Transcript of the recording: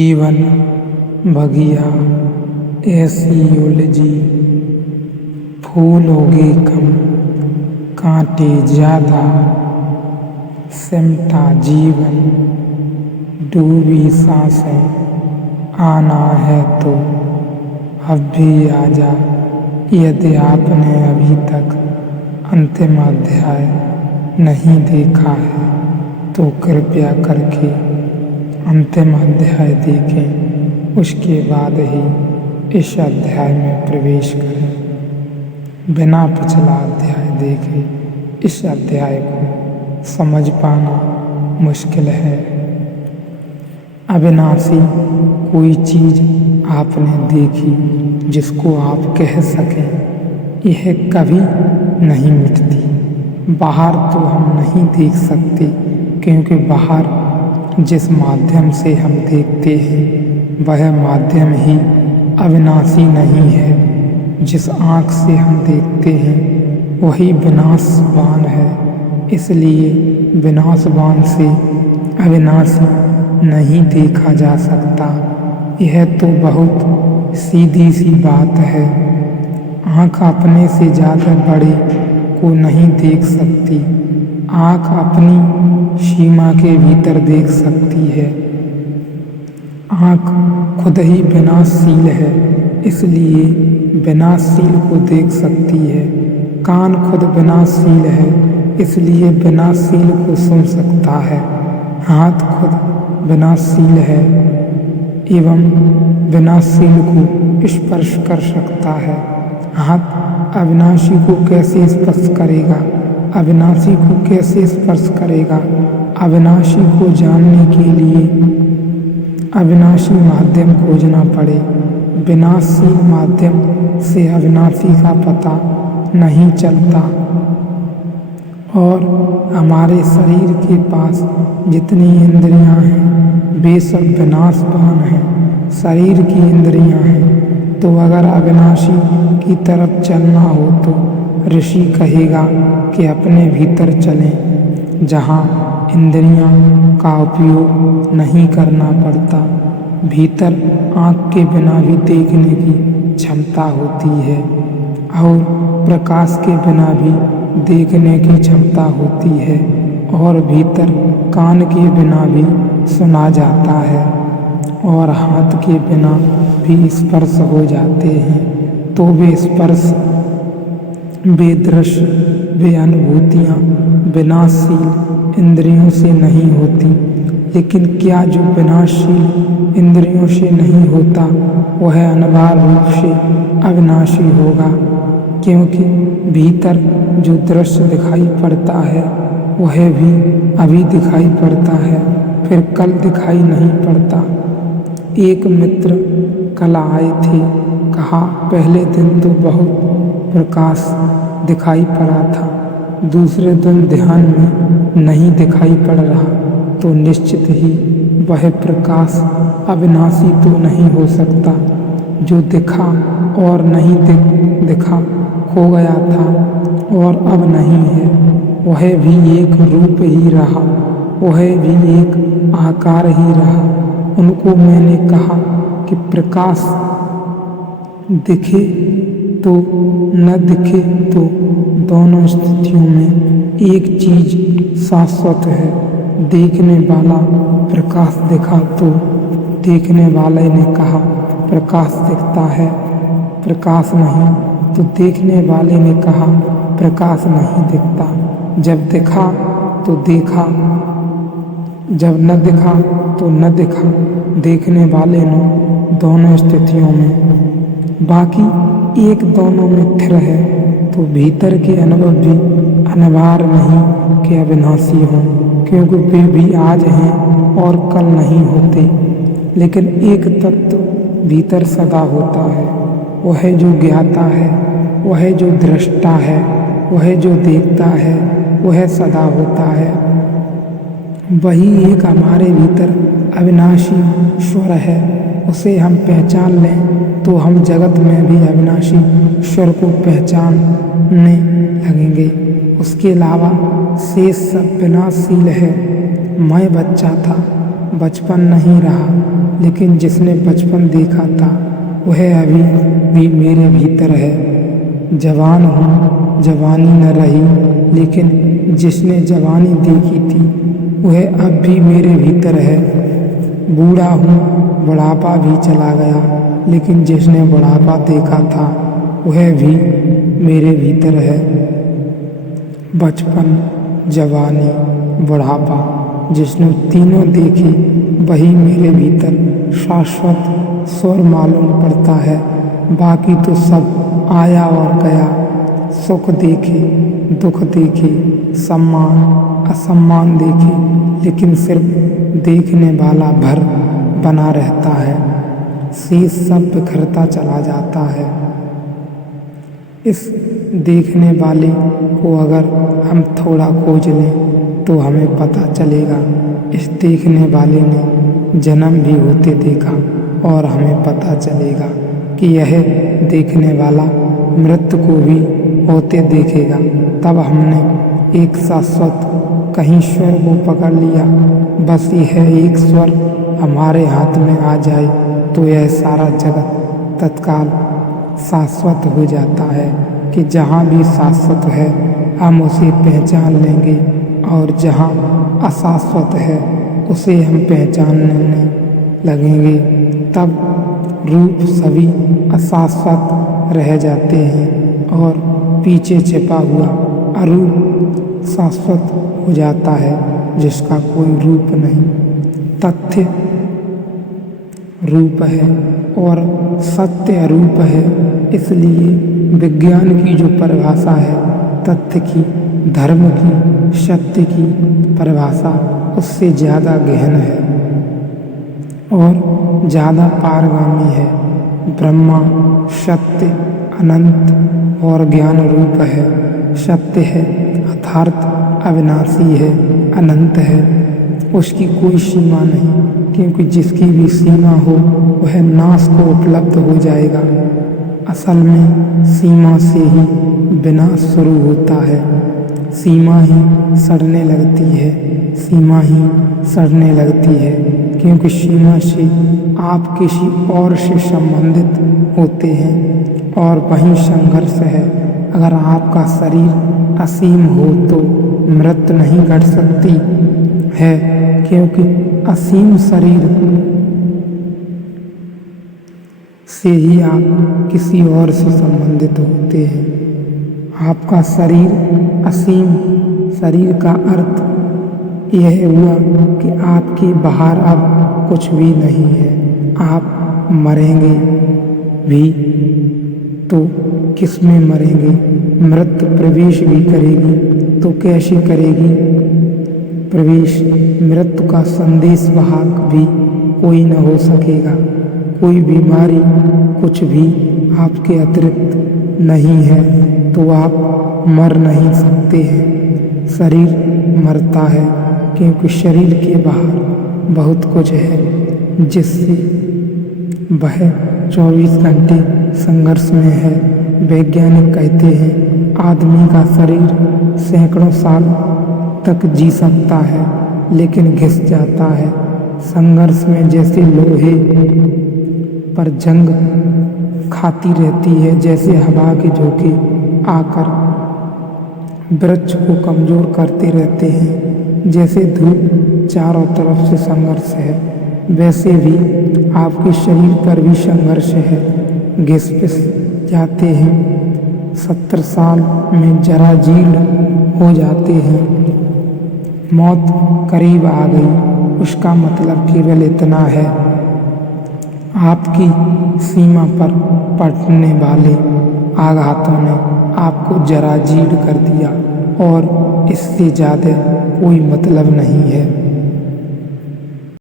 जीवन बगिया ऐसी उलझी, फूलोगे कम कांटे ज्यादा, सिमटा जीवन डूबी सांसें, आना है तो अब भी आजा। यदि आपने अभी तक अंतिम अध्याय नहीं देखा है तो कृपया करके अंतिम अध्याय देखें, उसके बाद ही इस अध्याय में प्रवेश करें। बिना पिछला अध्याय देखे इस अध्याय को समझ पाना मुश्किल है। अविनाशी कोई चीज आपने देखी जिसको आप कह सकें यह कभी नहीं मिटती। बाहर तो हम नहीं देख सकते, क्योंकि बाहर जिस माध्यम से हम देखते हैं वह माध्यम ही अविनाशी नहीं है। जिस आँख से हम देखते हैं वही विनाशवान है, इसलिए विनाशवान से अविनाशी नहीं देखा जा सकता। यह तो बहुत सीधी सी बात है। आँख अपने से ज़्यादा बड़े को नहीं देख सकती। आँख अपनी सीमा के भीतर देख सकती है। आँख खुद ही विनाशशील है, इसलिए विनाशशील को देख सकती है। कान खुद विनाशशील है, इसलिए विनाशशील को सुन सकता है। हाथ खुद विनाशशील है एवं विनाशशील को स्पर्श कर सकता है। हाथ अविनाशी को कैसे स्पर्श करेगा? अविनाशी को कैसे स्पर्श करेगा? अविनाशी को जानने के लिए अविनाशी माध्यम खोजना पड़े। विनाशशील माध्यम से अविनाशी का पता नहीं चलता। और हमारे शरीर के पास जितनी इंद्रियां हैं वे सब विनाशवान हैं। शरीर की इंद्रियां हैं, तो अगर अविनाशी की तरफ चलना हो तो ऋषि कहेगा कि अपने भीतर चलें, जहाँ इंद्रियां का उपयोग नहीं करना पड़ता। भीतर आँख के बिना भी देखने की क्षमता होती है और प्रकाश के बिना भी देखने की क्षमता होती है, और भीतर कान के बिना भी सुना जाता है, और हाथ के बिना भी स्पर्श हो जाते हैं। तो वे स्पर्श, वे दृश्य, वे अनुभूतियाँ विनाशशील इंद्रियों से नहीं होती। लेकिन क्या जो विनाशशील इंद्रियों से नहीं होता वह अनिवार्य रूप से अविनाशी होगा? क्योंकि भीतर जो दृश्य दिखाई पड़ता है वह भी अभी दिखाई पड़ता है, फिर कल दिखाई नहीं पड़ता। एक मित्र कल आए थे, कहा पहले दिन तो बहुत प्रकाश दिखाई पड़ा था, दूसरे दिन ध्यान में नहीं दिखाई पड़ रहा, तो निश्चित ही वह प्रकाश अविनाशी तो नहीं हो सकता। जो दिखा और नहीं दिखा, खो गया था और अब नहीं है, वह भी एक रूप ही रहा, वह भी एक आकार ही रहा। उनको मैंने कहा कि प्रकाश दिखे तो न दिखे तो दोनों स्थितियों में एक चीज शाश्वत है। देखने वाला प्रकाश दिखा तो देखने वाले ने कहा प्रकाश दिखता है, प्रकाश नहीं तो देखने वाले ने कहा प्रकाश नहीं दिखता। जब दिखा तो देखा, जब न दिखा तो न दिखा, देखने वाले ने दोनों स्थितियों में। बाकी एक दोनों में स्थिर है, तो भीतर के अनुभव भी अनिवार्य नहीं कि अविनाशी हों, क्योंकि वे भी आज हैं और कल नहीं होते। लेकिन एक तत्व भीतर सदा होता है, वह जो ज्ञाता है, वह जो दृष्टा है, वह जो देखता है, वह सदा होता है। वही एक हमारे भीतर अविनाशी स्वर है। उसे हम पहचान लें तो हम जगत में भी अविनाशी स्वर को पहचानने लगेंगे। उसके अलावा शेष सब विनाशशील है। मैं बच्चा था, बचपन नहीं रहा, लेकिन जिसने बचपन देखा था वह अभी भी मेरे भीतर है। जवान हूँ, जवानी न रही, लेकिन जिसने जवानी देखी थी वह अब भी मेरे भीतर है। बूढ़ा हूँ, बुढ़ापा भी चला गया, लेकिन जिसने बुढ़ापा देखा था वह भी मेरे भीतर है। बचपन, जवानी, बुढ़ापा, जिसने तीनों देखी वही मेरे भीतर शाश्वत स्वर मालूम पड़ता है। बाकी तो सब आया और गया, सुख देखे, दुख देखे, सम्मान, असम्मान देखे, लेकिन सिर्फ देखने वाला भर बना रहता है, शेष सब बिखरता चला जाता है। इस देखने वाले को अगर हम थोड़ा खोज लें तो हमें पता चलेगा इस देखने वाले ने जन्म भी होते देखा, और हमें पता चलेगा कि यह देखने वाला मृत्यु को भी होते देखेगा। तब हमने एक शाश्वत कहीं स्वर को पकड़ लिया। बस यह एक स्वर हमारे हाथ में आ जाए तो यह सारा जगत तत्काल शाश्वत हो जाता है कि जहाँ भी शाश्वत है हम उसे पहचान लेंगे, और जहाँ अशाश्वत है उसे हम पहचानने लगेंगे। तब रूप सभी अशाश्वत रह जाते हैं और पीछे छिपा हुआ अरूप शाश्वत हो जाता है, जिसका कोई रूप नहीं। तथ्य रूप है और सत्य अरूप है, इसलिए विज्ञान की जो परिभाषा है तथ्य की, धर्म की, सत्य की परिभाषा उससे ज़्यादा गहन है और ज़्यादा पारगामी है। ब्रह्मा सत्य, अनंत और ज्ञान रूप है। सत्य है, यथार्थ, अविनाशी है, अनंत है, उसकी कोई सीमा नहीं, क्योंकि जिसकी भी सीमा हो वह नाश को उपलब्ध हो जाएगा। असल में सीमा से ही विनाश शुरू होता है। सीमा ही सड़ने लगती है, सीमा ही सड़ने लगती है, क्योंकि सीमा से आप किसी और से संबंधित होते हैं और वहीं संघर्ष है। अगर आपका शरीर असीम हो तो मृत्यु नहीं घट सकती है, क्योंकि असीम शरीर से ही आप किसी और से संबंधित होते हैं। आपका शरीर असीम शरीर का अर्थ यह हुआ कि आपके बाहर अब कुछ भी नहीं है। आप मरेंगे भी तो किस में मरेंगे? मृत्यु प्रवेश भी करेगी तो कैसे करेगी प्रवेश? मृत्यु का संदेश वाहक भी कोई न हो सकेगा। कोई बीमारी कुछ भी आपके अतिरिक्त नहीं है तो आप मर नहीं सकते हैं। शरीर मरता है क्योंकि शरीर के बाहर बहुत कुछ है जिससे वह 24 घंटे संघर्ष में है। वैज्ञानिक कहते हैं आदमी का शरीर सैकड़ों साल तक जी सकता है, लेकिन घिस जाता है संघर्ष में। जैसे लोहे पर जंग खाती रहती है, जैसे हवा के झोंके आकर वृक्ष को कमजोर करते रहते हैं, जैसे धूप चारों तरफ से संघर्ष है, वैसे भी आपके शरीर पर भी संघर्ष है। घिस पिस जाते हैं, 70 साल में जरा जीर्ण हो जाते हैं, मौत करीब आ गई। उसका मतलब केवल इतना है, आपकी सीमा पर पड़ने वाले आघातों ने आपको जरा जीर्ण कर दिया और इससे ज़्यादा कोई मतलब नहीं है।